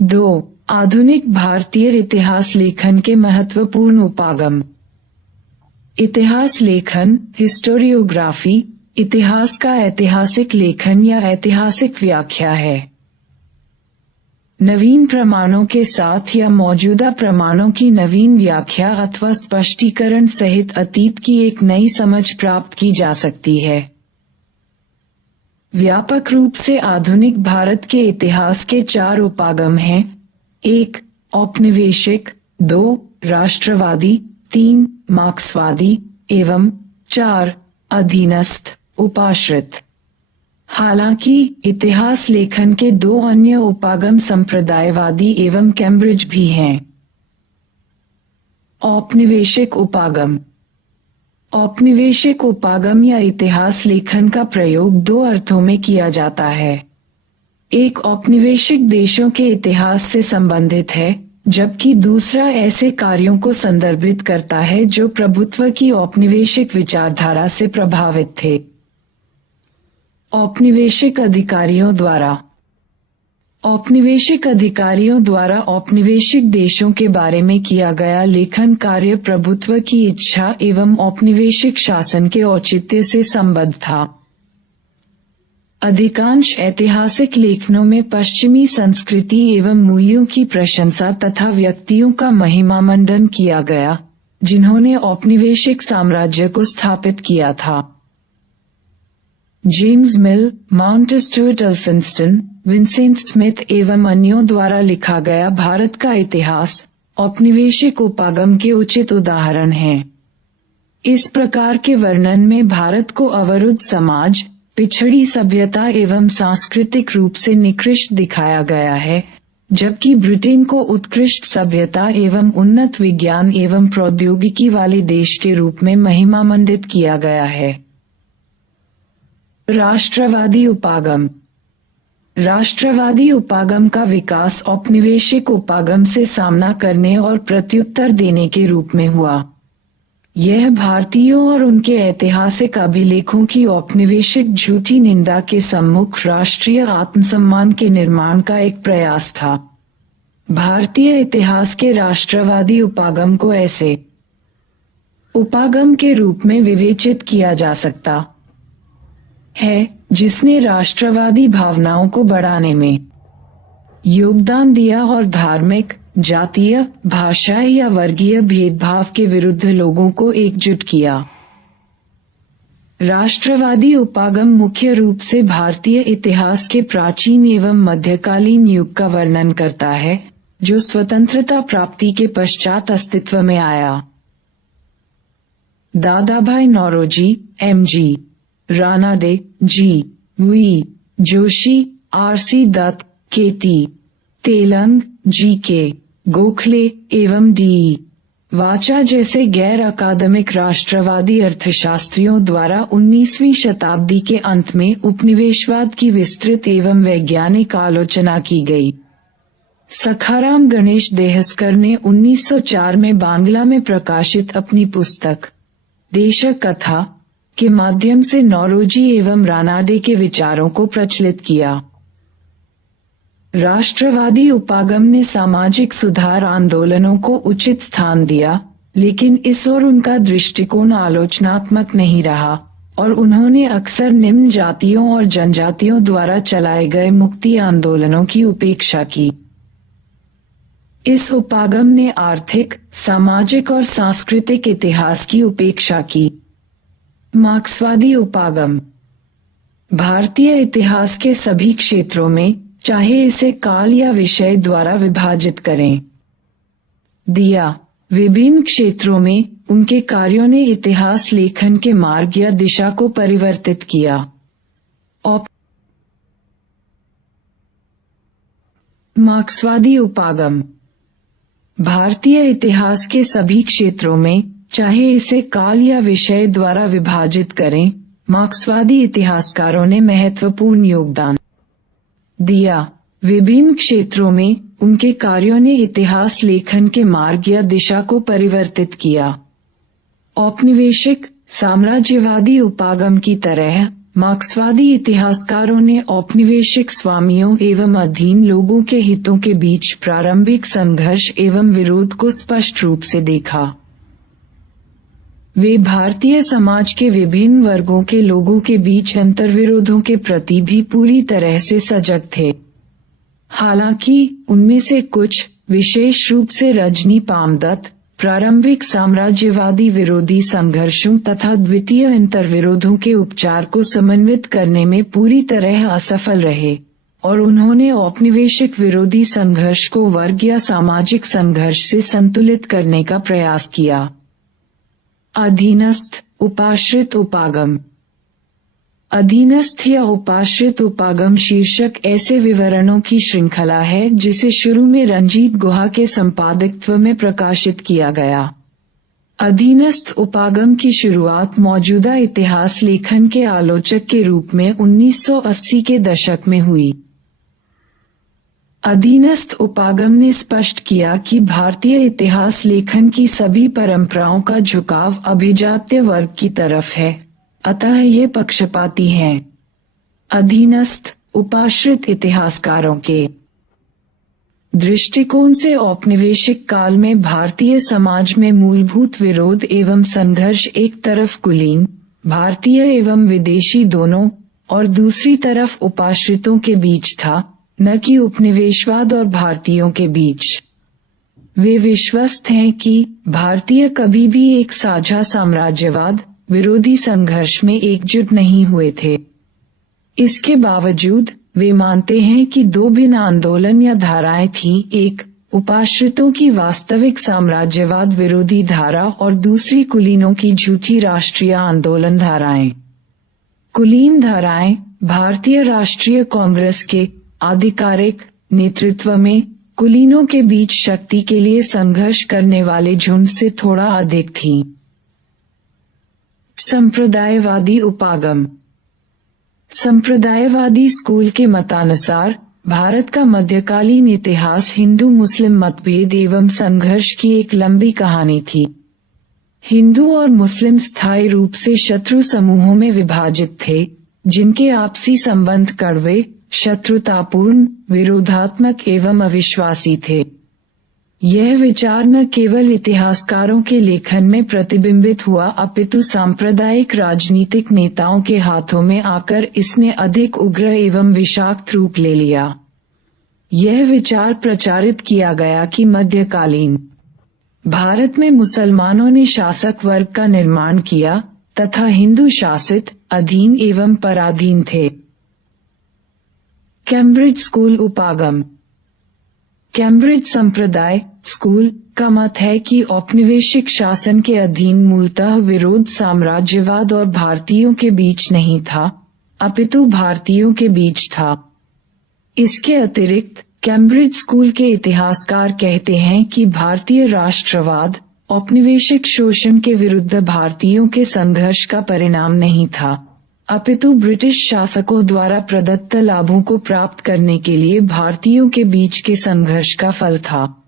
2. आधुनिक भारतीय इतिहास लेखन के महत्वपूर्ण उपागम। इतिहास लेखन, हिस्टोरियोग्राफी, इतिहास का ऐतिहासिक लेखन या ऐतिहासिक व्याख्या है। नवीन प्रमाणों के साथ या मौजूदा प्रमाणों की नवीन व्याख्या अथवा स्पष्टीकरण सहित अतीत की एक नई समझ प्राप्त की जा सकती है। व्यापक रूप से आधुनिक भारत के इतिहास के 4 उपागम हैं। 1. औपनिवेशिक, 2. राष्ट्रवादी, 3. मार्क्सवादी एवं 4. अधीनस्थ, उपाश्रित। हालांकि इतिहास लेखन के 2 अन्य उपागम संप्रदायवादी एवं कैम्ब्रिज भी हैं। औपनिवेशिक उपागम। औपनिवेशिक उपागम या इतिहास लेखन का प्रयोग 2 अर्थों में किया जाता है। एक औपनिवेशिक देशों के इतिहास से संबंधित है, जबकि दूसरा ऐसे कार्यों को संदर्भित करता है जो प्रभुत्व की औपनिवेशिक विचारधारा से प्रभावित थे। औपनिवेशिक अधिकारियों द्वारा। औपनिवेशिक अधिकारियों द्वारा औपनिवेशिक देशों के बारे में किया गया लेखन कार्य प्रभुत्व की इच्छा एवं औपनिवेशिक शासन के औचित्य से संबद्ध था। अधिकांश ऐतिहासिक लेखनों में पश्चिमी संस्कृति एवं मूल्यों की प्रशंसा तथा व्यक्तियों का महिमामंडन किया गया, जिन्होंने औपनिवेशिक साम्राज्य को स्थापित किया था। जेम्स मिल, mount Stuart Elphinstone, Vincent Smith एवं अन्यों द्वारा लिखा गया भारत का इतिहास औपनिवेशिक उपागम के उचित उदाहरण हैं। इस प्रकार के वर्णन में भारत को अवरुद्ध समाज, पिछड़ी सभ्यता एवं सांस्कृतिक रूप से निकृष्ट दिखाया गया है, जबकि ब्रिटेन को उत्कृष्ट सभ्यता एवं उन्नत विज्ञान एवं प्रौद्योगिकी वाले देश के रूप में महिमामंडित किया गया है। राष्ट्रवादी उपागम। राष्ट्रवादी उपागम का विकास औपनिवेशिक उपागम से सामना करने और प्रत्युत्तर देने के रूप में हुआ। यह भारतीयों और उनके ऐतिहासिक अभिलेखों की औपनिवेशिक झूठी निंदा के सम्मुख राष्ट्रीय आत्मसम्मान के निर्माण का एक प्रयास था। भारतीय इतिहास के राष्ट्रवादी उपागम को ऐसे उपागम के रूप में विवेचित किया जा सकता है जिसने राष्ट्रवादी भावनाओं को बढ़ाने में योगदान दिया और धार्मिक, जातीय, भाषा या वर्गीय भेदभाव के विरुद्ध लोगों को एकजुट किया। राष्ट्रवादी उपागम मुख्य रूप से भारतीय इतिहास के प्राचीन एवं मध्यकालीन युग का वर्णन करता है, जो स्वतंत्रता प्राप्ति के पश्चात अस्तित्व में आया। Dadabhai Naoroji, MG. Ranade, GV. Joshi, RC. Dutt, KT. Telang, GK. Gokhale एवं डी. वाचा जैसे गैर अकादमिक राष्ट्रवादी अर्थशास्त्रियों द्वारा 19वीं शताब्दी के अंत में उपनिवेशवाद की विस्तृत एवं वैज्ञानिक आलोचना की गई। सखाराम गणेश देहस्कर ने 1904 में बांग्ला में प्रकाशित अपनी पुस्तक देशक कथा के माध्यम से नौरोजी एवं रानाडे के विचारों को प्रचलित किया। राष्ट्रवादी उपागम ने सामाजिक सुधार आंदोलनों को उचित स्थान दिया, लेकिन इस ओर उनका दृष्टिकोण आलोचनात्मक नहीं रहा और उन्होंने अक्सर निम्न जातियों और जनजातियों द्वारा चलाए गए मुक्ति आंदोलनों की उपेक्षा की। इस उपागम ने आर्थिक, सामाजिक और सांस्कृतिक इतिहास की उपेक्षा की। मार्क्सवादी उपागम। भारतीय इतिहास के सभी क्षेत्रों में, चाहे इसे काल या विषय द्वारा विभाजित करें, दिया विभिन्न क्षेत्रों में उनके कार्यों ने इतिहास लेखन के मार्ग या दिशा को परिवर्तित किया। मार्क्सवादी उपागम। भारतीय इतिहास के सभी क्षेत्रों में, चाहे इसे काल या विषय द्वारा विभाजित करें, मार्क्सवादी इतिहासकारों ने महत्वपूर्ण योगदान दिया। विभिन्न क्षेत्रों में उनके कार्यों ने इतिहास लेखन के मार्ग या दिशा को परिवर्तित किया। औपनिवेशिक, साम्राज्यवादी उपागम की तरह मार्क्सवादी इतिहासकारों ने औपनिवेशिक स्वामियों एवं अधीन लोगों के हितों के बीच प्रारंभिक संघर्ष एवं विरोध को स्पष्ट रूप से देखा। वे भारतीय समाज के विभिन्न वर्गों के लोगों के बीच अंतर्विरोधों के प्रति भी पूरी तरह से सजग थे। हालांकि उनमें से कुछ, विशेष रूप से रजनी पामदत्त, प्रारंभिक साम्राज्यवादी विरोधी संघर्षों तथा द्वितीय अंतर्विरोधों के उपचार को समन्वित करने में पूरी तरह असफल रहे और उन्होंने औपनिवेशिक विरोधी संघर्ष को वर्ग या सामाजिक संघर्ष से संतुलित करने का प्रयास किया। अधीनस्थ, उपाश्रित, उपागम। अधीनस्थ या उपाश्रित उपागम शीर्षक ऐसे विवरणों की श्रृंखला है जिसे शुरू में रंजीत गुहा के संपादकत्व में प्रकाशित किया गया। अधीनस्थ उपागम की शुरुआत मौजूदा इतिहास लेखन के आलोचक के रूप में 1980 के दशक में हुई। अधीनस्थ उपागम ने स्पष्ट किया कि भारतीय इतिहास लेखन की सभी परंपराओं का झुकाव अभिजात्य वर्ग की तरफ है, अतः ये पक्षपाती हैं। अधीनस्थ, उपाश्रित इतिहासकारों के दृष्टिकोण से औपनिवेशिक काल में भारतीय समाज में मूलभूत विरोध एवं संघर्ष एक तरफ कुलीन, भारतीय एवं विदेशी दोनों, और दूसरी तरफ उपाश्रितों के बीच था, न कि उपनिवेशवाद और भारतीयों के बीच। वे विश्वस्त हैं कि भारतीय कभी भी एक साझा साम्राज्यवाद विरोधी संघर्ष में एकजुट नहीं हुए थे। इसके बावजूद वे मानते हैं कि दो भिन्न आंदोलन या धाराएं थीं, एक उपाश्रितों की वास्तविक साम्राज्यवाद विरोधी धारा और दूसरी कुलीनों की झूठी राष्ट्रीय आंदोलन धाराएं। कुलीन धाराएं भारतीय राष्ट्रीय कांग्रेस के आधिकारिक नेतृत्व में कुलीनों के बीच शक्ति के लिए संघर्ष करने वाले झुंड से थोड़ा अधिक थीं। संप्रदायवादी उपागम। संप्रदायवादी स्कूल के मतानुसार भारत का मध्यकालीन इतिहास हिंदू मुस्लिम मतभेद एवं संघर्ष की एक लंबी कहानी थी। हिंदू और मुस्लिम स्थायी रूप से शत्रु समूहों में विभाजित थे, जिनके आपसी संबंध कड़वे, शत्रुतापूर्ण, विरोधात्मक एवं अविश्वासी थे। यह विचार न केवल इतिहासकारों के लेखन में प्रतिबिंबित हुआ अपितु सांप्रदायिक राजनीतिक नेताओं के हाथों में आकर इसने अधिक उग्र एवं विषाक्त रूप ले लिया। यह विचार प्रचारित किया गया कि मध्यकालीन भारत में मुसलमानों ने शासक वर्ग का निर्माण किया तथा हिंदू शासित, अधीन एवं पराधीन थे। कैम्ब्रिज स्कूल उपागम। कैम्ब्रिज संप्रदाय स्कूल का मत है कि औपनिवेशिक शासन के अधीन मूलतः विरोध साम्राज्यवाद और भारतीयों के बीच नहीं था, अपितु भारतीयों के बीच था। इसके अतिरिक्त कैम्ब्रिज स्कूल के इतिहासकार कहते हैं कि भारतीय राष्ट्रवाद औपनिवेशिक शोषण के विरुद्ध भारतीयों के संघर्ष का परिणाम नहीं था, अपितु ब्रिटिश शासकों द्वारा प्रदत्त लाभों को प्राप्त करने के लिए भारतीयों के बीच के संघर्ष का फल था।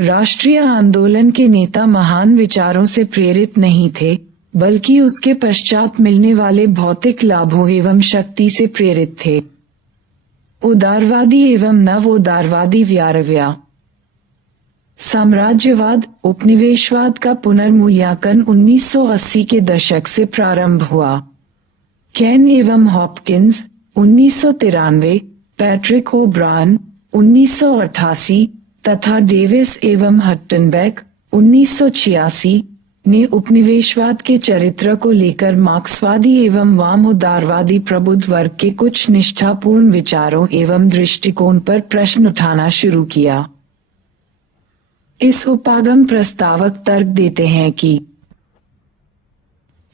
राष्ट्रीय आंदोलन के नेता महान विचारों से प्रेरित नहीं थे, बल्कि उसके पश्चात मिलने वाले भौतिक लाभों एवं शक्ति से प्रेरित थे। उदारवादी एवं नव उदारवादी व्यारव्या। साम्राज्यवाद उपनिवेशवाद का पुनर्मूल्यांकन 1980 के दशक से प्रारंभ हुआ। कैन एवं हॉपकिंस 1993, पैट्रिक ओब्रायन 1988 तथा डेविस एवं हट्टनबेक 1986 ने उपनिवेशवाद के चरित्र को लेकर मार्क्सवादी एवं वाम उदारवादी प्रबुद्ध वर्ग के कुछ निष्ठापूर्ण विचारों एवं दृष्टिकोण पर प्रश्न उठाना शुरू किया। इस उपागम प्रस्तावक तर्क देते हैं कि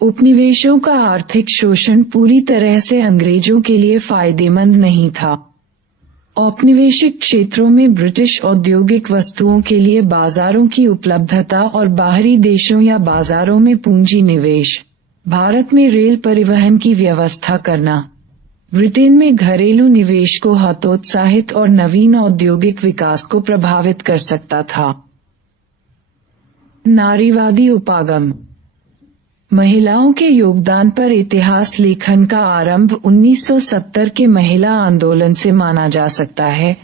उपनिवेशों का आर्थिक शोषण पूरी तरह से अंग्रेजों के लिए फायदेमंद नहीं था। औपनिवेशिक क्षेत्रों में ब्रिटिश औद्योगिक वस्तुओं के लिए बाजारों की उपलब्धता और बाहरी देशों या बाजारों में पूंजी निवेश, भारत में रेल परिवहन की व्यवस्था करना, ब्रिटेन में घरेलू निवेश को हतोत्साहित और नवीन औद्योगिक विकास को प्रभावित कर सकता था। नारीवादी उपागम। महिलाओं के योगदान पर इतिहास लेखन का आरंभ 1970 के महिला आंदोलन से माना जा सकता है,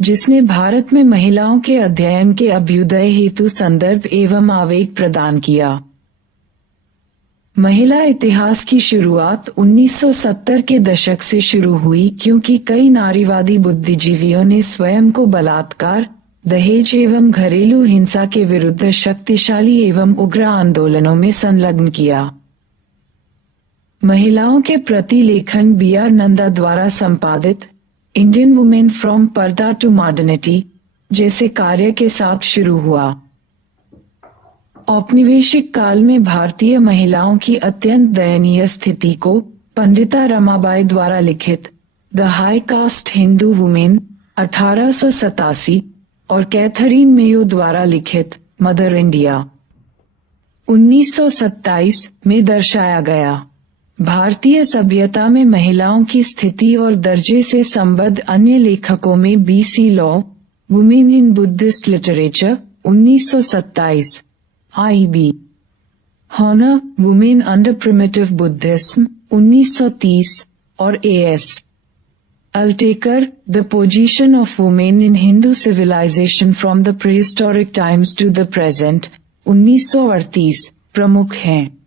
जिसने भारत में महिलाओं के अध्ययन के अभ्युदय हेतु संदर्भ एवं आवेग प्रदान किया। महिला इतिहास की शुरुआत 1970 के दशक से शुरू हुई क्योंकि कई नारीवादी बुद्धिजीवियों ने स्वयं को बलात्कार, दहेज एवं घरेलू हिंसा के विरुद्ध शक्तिशाली एवं उग्र आंदोलनों में संलग्न किया। महिलाओं के प्रति लेखन B.R. नंदा द्वारा संपादित इंडियन वुमेन फ्रॉम पर्दा टू मॉडर्निटी जैसे कार्य के साथ शुरू हुआ। औपनिवेशिक काल में भारतीय महिलाओं की अत्यंत दयनीय स्थिति को पंडिता रमाबाई द्वारा लिखित the high cast Hindu women 1887 और कैथरीन मेयो द्वारा लिखित मदर इंडिया 1927 में दर्शाया गया। भारतीय सभ्यता में महिलाओं की स्थिति और दर्जे से संबद्ध अन्य लेखकों में B.C. Law, women in Buddhist literature 1927, I.B. Horner, women under primitive Buddhism 1930 और A.S. Altekar, the position of women in Hindu civilisation from the prehistoric times to the present 1938 प्रमुख हैं।